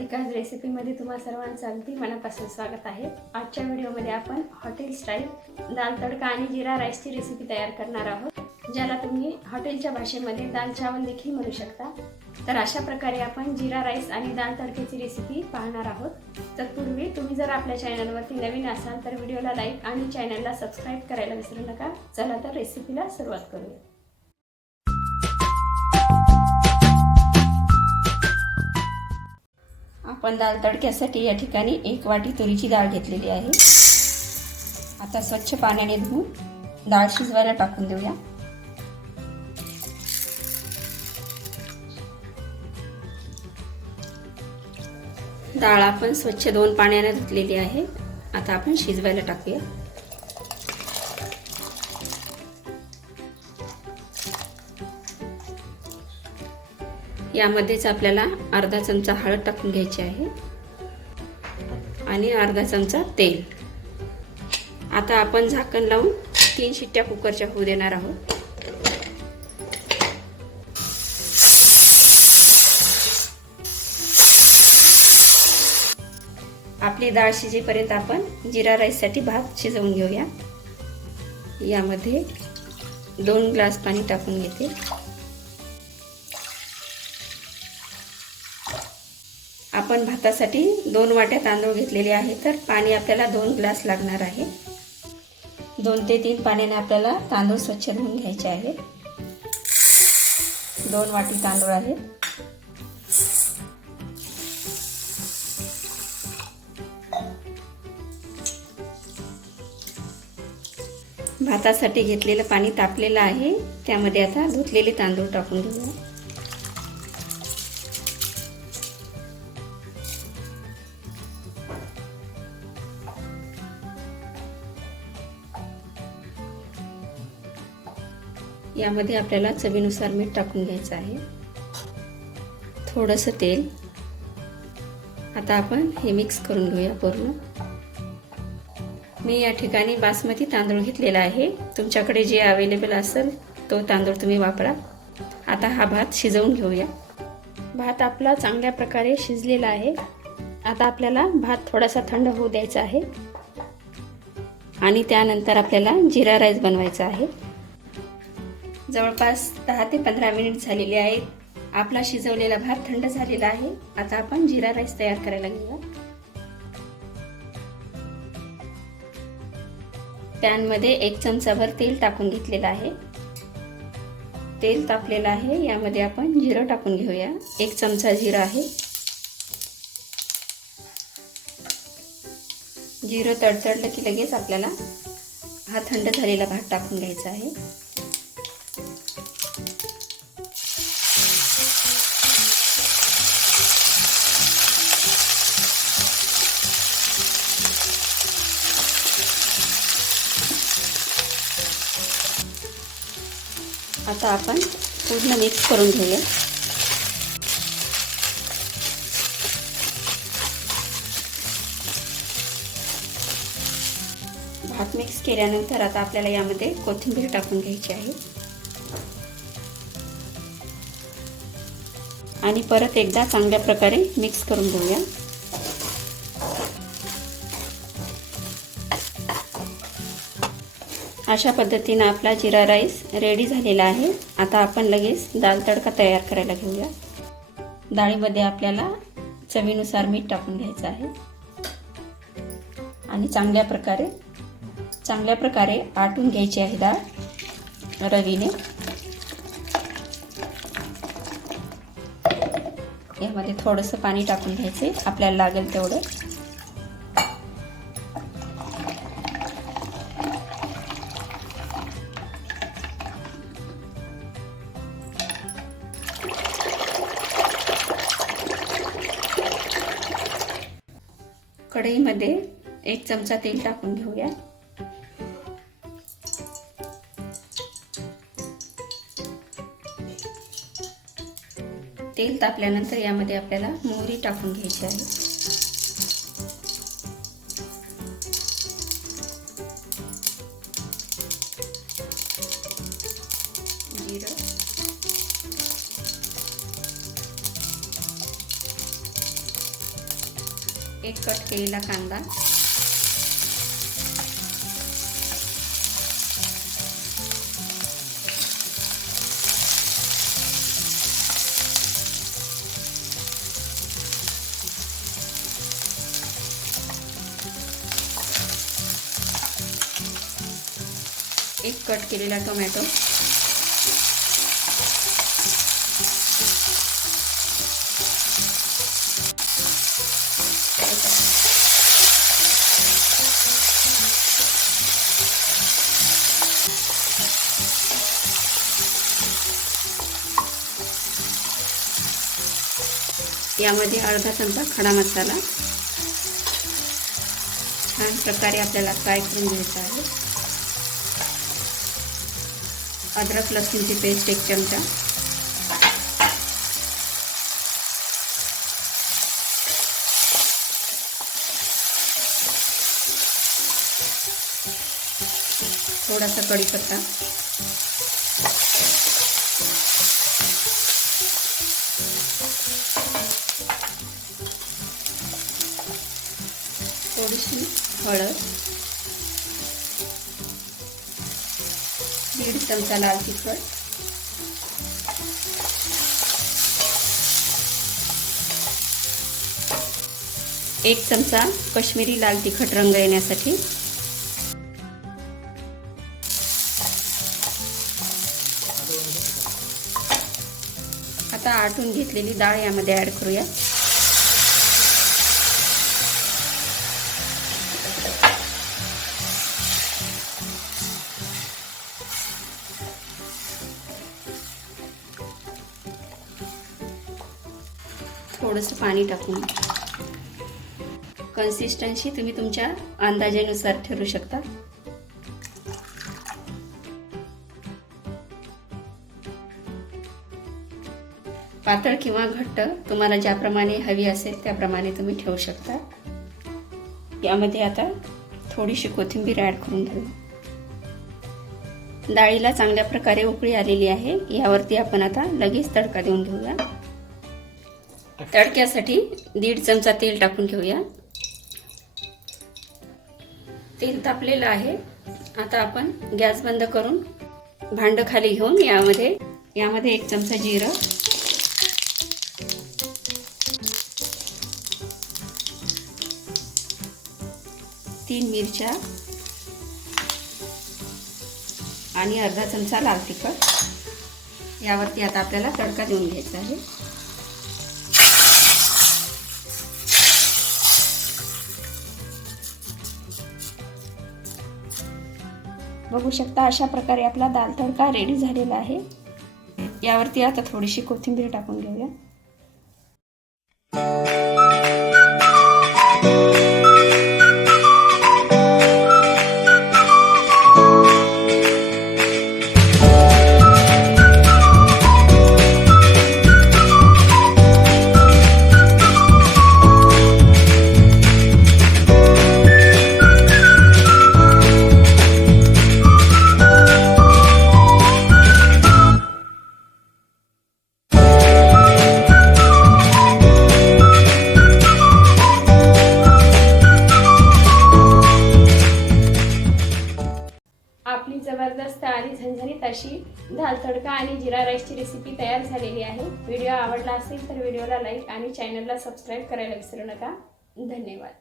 राधिकाज रेसिपीमध्ये तुम्हा सर्वांचं अगदी मनापासून स्वागत आहे. आजच्या व्हिडिओमध्ये आपण हॉटेल स्टाईल दाल तडका आणि जिरा राईसची रेसिपी तयार करणार आहोत ज्याला तुम्ही हॉटेलच्या भाषेमध्ये दाल चावल देखील म्हणू शकता. तर अशा प्रकारे आपण जिरा राईस आणि दाल तडक्याची रेसिपी पाहणार आहोत. तर पूर्वी तुम्ही जर आपल्या चॅनलवरती नवीन असाल तर व्हिडिओला लाईक आणि चॅनलला सबस्क्राईब करायला विसरू नका. चला तर रेसिपीला सुरुवात करूया. आपण दाल तडक्यासाठी या ठिकाणी एक वाटी तुरीची डाळ घेतलेली आहे. आता स्वच्छ पाण्याने धुवून डाळ शिजवायला टाकून देऊया. डाळ आपण स्वच्छ दोन पाण्याने धुतलेली आहे. आता आपण शिजवायला टाकूया. यामध्येच आपल्याला अर्धा चमचा हळद टाकून घ्यायची आहे. आणि अर्धा चमचा तेल. आता आपण झाकण लावून तीन शिट्ट्या कुकरच्या होऊ देणार आहोत. आपली डाळ शिजेपर्यंत आपण जिरा राईससाठी भात शिजवून घेऊया. यामध्ये दोन ग्लास पाणी टाकून घेते. आपण भातासाठी दोन वाट्या तांदूळ घेतलेले आहे. तर पाणी आपल्याला दोन ग्लास लागणार आहे. दोन ते तीन पाण्याने आपल्याला तांदूळ स्वच्छ धुवून घ्यायचे आहे. दोन वाटी तांदूळ आहे. भातासाठी घेतलेलं पाणी तापलेलं आहे. त्यामध्ये आता धुतलेले तांदूळ टाकून घेऊया यामध्ये आपल्याला चवीनुसार मीठ टाकून घ्यायचं आहे. थोडंसं तेल. आता आपण हे मिक्स करून घेऊया पूर्ण. मी या ठिकाणी बासमती तांदूळ घेतलेला आहे. तुमच्याकडे जे अवेलेबल असेल तो तांदूळ तुम्ही वापरा. आता हा भात शिजवून घेऊया. भात आपला चांगल्या प्रकारे शिजलेला आहे. आता आपल्याला भात थोडासा थंड होऊ द्यायचा आहे. आणि त्यानंतर आपल्याला जिरा राईस बनवायचा आहे. जवळपास दहा ते पंधरा मिनिट झालेले आहेत. आपला शिजवलेला भात थंड झालेला आहे. आता आपण जिरा राईस तयार करायला घेऊया. पॅनमध्ये एक चमचाभर तेल टाकून घेतलेलं आहे. तेल तापलेलं आहे. यामध्ये आपण जिरं टाकून घेऊया. एक चमचा जिरं आहे. जिरं तडतडलं की लगेच आपल्याला हा थंड झालेला भात टाकून घ्यायचा आहे. आता आपण पूर्ण मिक्स करून घेऊया. भात मिक्स केल्यानंतर आता आपल्याला यामध्ये कोथिंबीर टाकून घ्यायची आहे. आणि परत एकदा चांगल्या प्रकारे मिक्स करून घेऊया. अशा पद्धतीनं आपला जिरा राईस रेडी झालेला आहे. आता आपण लगेच दाल तडका तयार करायला घेऊया. डाळीमध्ये आपल्याला चवीनुसार मीठ टाकून घ्यायचं आहे. आणि चांगल्या प्रकारे चांगल्या प्रकारे आटून घ्यायची आहे डाळ रवीने. यामध्ये थोडंसं पाणी टाकून घ्यायचे. आपल्याला लागेल तेवढं. कढईमध्ये एक चमचा तेल टाकून घेऊया. तेल तापल्यानंतर यामध्ये आपल्याला मोहरी टाकून घ्यायची आहे. एक कट केलेला कांदा. एक कट केलेला टोमॅटो. यामध्ये अर्धा चमचा खडा मसाला. छान प्रकारे आपल्याला फ्राय करून घ्यायचा आहे. अद्रक लसूणची पेस्ट एक चमचा. थोडासा कढीपत्ता. हळद दीड चमचा लाल तिखट एक चमचा कश्मीरी लाल तिखट रंग येण्यासाठी आता आटून घेतलेली डाळ यामध्ये ॲड करूया. थोडंसं पाणी टाकून. कन्सिस्टन्सी तुम्ही तुमच्या अंदाजानुसार ठरू शकता. पातळ किंवा घट्ट तुम्हाला ज्याप्रमाणे हवी असेल त्याप्रमाणे तुम्ही ठेवू शकता. यामध्ये आता थोडीशी कोथिंबीर ॲड करून घेऊ. डाळीला चांगल्या प्रकारे उकळी आलेली आहे. यावरती आपण आता लगेच तडका देऊन घेऊया. तडक्यासाठी दीड चमचा तेल टाकून घेऊया. तेल तापलेलं आहे. आता आपण गॅस बंद करून भांड खाली घेऊन यामध्ये यामध्ये एक चमचा जिरं. तीन मिरच्या. आणि अर्धा चमचा लाल तिखट. यावरती आता आपल्याला तडका देऊन घ्यायचा आहे. बघू शकता अशा प्रकारे आपला दाल तडका रेडी झालेला आहे. यावरती आता थोडीशी कोथिंबीर टाकून घेऊया. दाल तडका आणि जिरा राईसची रेसिपी तयार झालेली आहे. व्हिडिओ आवडला असेल तर व्हिडिओला लाईक आणि चॅनलला सबस्क्राईब करायला विसरू नका. धन्यवाद.